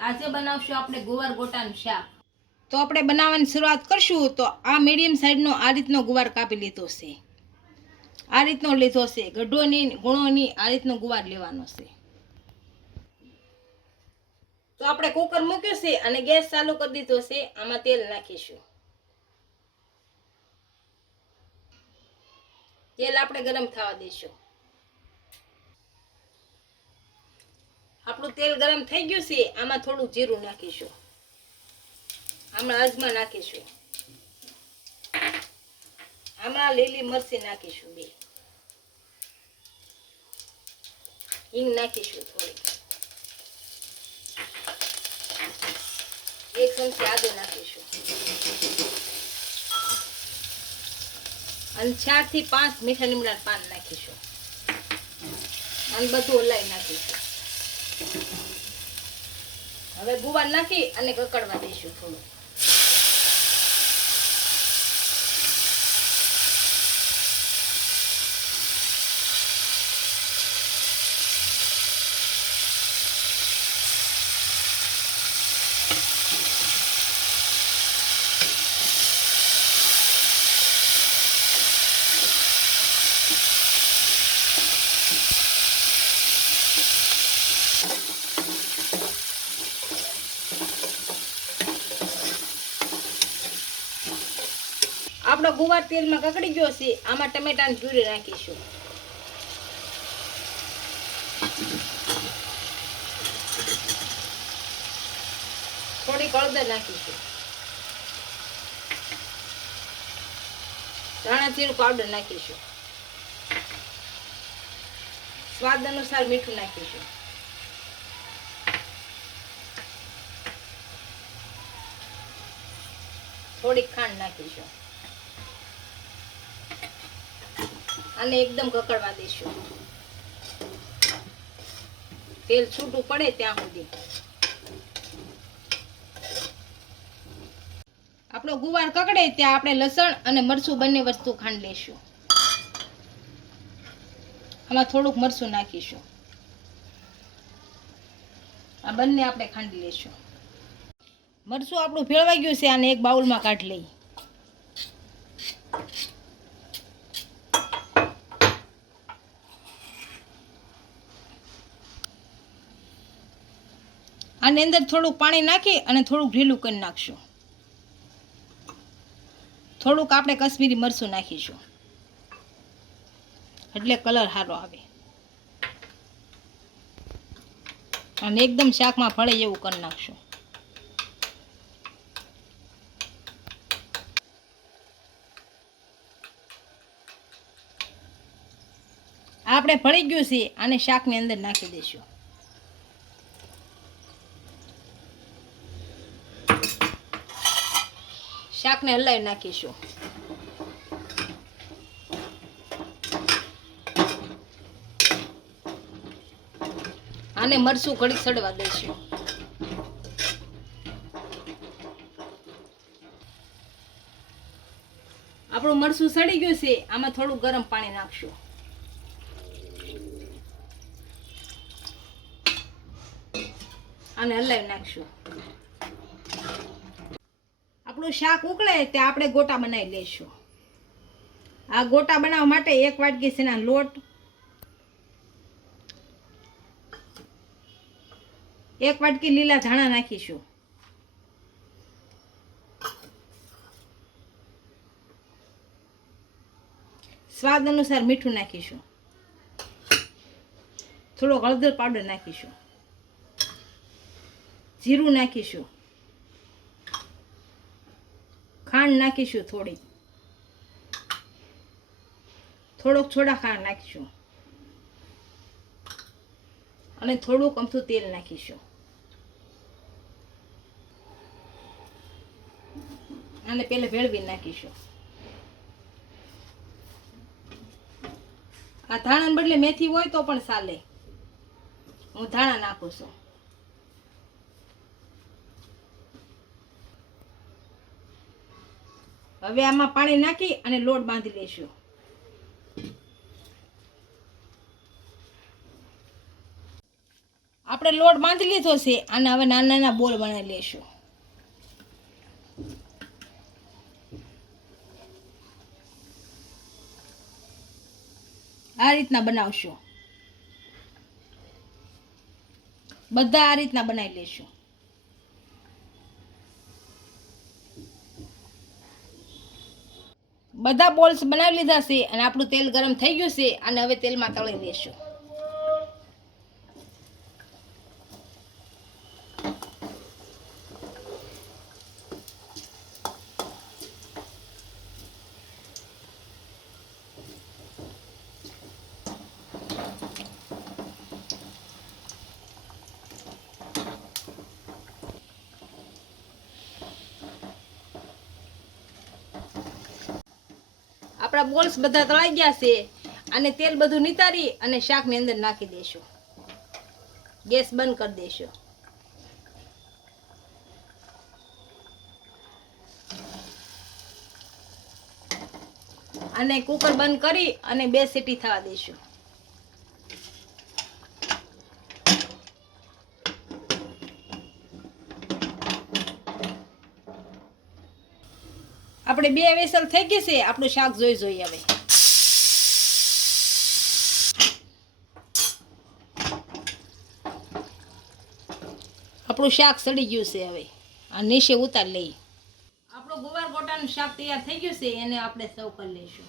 આજે બનાવશું આપણે ગુવાર ગોટાનું શાક. તો આપણે બનાવવાની શરૂઆત કરશું, તો આ મીડિયમ સાઈઝનો આ રીતનો ગુવાર કાપી લીધો છે. આ રીતનો લીધો છે. ગઢોની, ગુણોની આ રીતનો ગુવાર લેવાનો છે. તો આપણે કુકર મૂક્યું છે અને ગેસ ચાલુ કરી દીધો છે. આમાં તેલ નાખીશું. તેલ આપણે ગરમ થવા દઈશું. આપણું તેલ ગરમ થઈ ગયું છે, આમાં થોડું જીરું નાખીશું. હમણાં અજમા નાખીશું. હમણાં લીલી મરચી નાખીશું બે. હિંગ નાખીશું થોડી એક ચમચી આદુ નાખીશું. અને ચારથી પાંચ મીઠા લીમડા પાન નાખીશું. અને બધું ઓલાઈ નાખીશું. હવે ગુવાર નાખી અને કકડવા દઈશું થોડું. આપણો ગુવાર તેલમાં કકડી ગયો છે, આમાં ટમેટાને પ્યુરી નાખીશું. થોડી હળદર નાખીશું. ધાણા જીરું પાવડર નાખીશું. સ્વાદ અનુસાર મીઠું નાખીશું. થોડીક ખાંડ નાખીશું. અને એકદમ કકડવા દઈશું તેલ છૂટું પડે ત્યાં સુધી. આપણો ગુવાર કકડે ત્યાં આપણે લસણ અને મરચું બંને વસ્તુ ખાંડ લેશું. આમાં થોડુંક મરચું નાખીશું. આ બંને આપણે ખાંડી લેશું. મરચું આપણું ભેળવાઈ ગયું છે, આને એક બાઉલમાં કાઢી લઈ આની અંદર થોડુંક પાણી નાખી અને થોડુંક ઢીલું કરી નાખશું. થોડુંક આપણે કશ્મીરી મરચું નાખીશું. એટલે કલર સારો આવે. અને એકદમ શાકમાં ફળે એવું કરી નાખશું. આપણે ભળી ગયું છે, આને શાકની અંદર નાખી દઈશું. શાકને હલાવી નાખીશું. આને મરચું ઘડીક સડવા દઈશું. આપણું મરચું સડી ગયું છે, આમાં થોડું ગરમ પાણી નાખશું. અને હલાવી નાખશું. આપણું શાક ઉકળે તે આપણે ગોટા બનાવી લઈશું. આ ગોટા બનાવવા માટે એક વાટકી છે લોટ, એક વાટકી લીલા ધાણા નાખીશું. સ્વાદ અનુસાર મીઠું નાખીશું. થોડો હળદર પાવડર નાખીશું. જીરું નાખીશું. ખાંડ નાખીશું થોડી. થોડોક છોડા ખાંડ નાખીશું. અને થોડુંક અમથું તેલ નાખીશું. અને પેલે ભેળવી નાખીશું. આ ધાણાને બદલે મેથી હોય તો પણ ચાલે. હું ધાણા નાખું છું. હવે આમાં પાણી નાખી અને લોટ બાંધી લઈશું આપણે લોટ બાંધી લીધો છે અને હવે નાના નાના બોલ બનાવી લેશું. આ રીતના બનાવશો. બધા આ રીતના બનાવી લેશું. બધા બોલ્સ બનાવી લીધા છે અને આપણું તેલ ગરમ થઈ ગયું છે અને હવે તેલમાં તળી લેશું. આપણા બોલ્સ બધા તળાઈ ગયા છે અને તેલ બધું નિતારી અને શાકની અંદર નાખી દેશું. ગેસ બંધ કરી દેશું. અને કુકર બંધ કરી અને બે સીટી થવા દઈશું આપણે બે વેસલ થઈ ગઈ છે, આપણું શાક જોઈ જોઈએ હવે. આપણું શાક સડી ગયું છે હવે. આ નીચે ઉતાર લઈ આપણું ગુવાર ગોટાનું શાક તૈયાર થઈ ગયું છે, એને આપણે સૌ કરી લઈશું.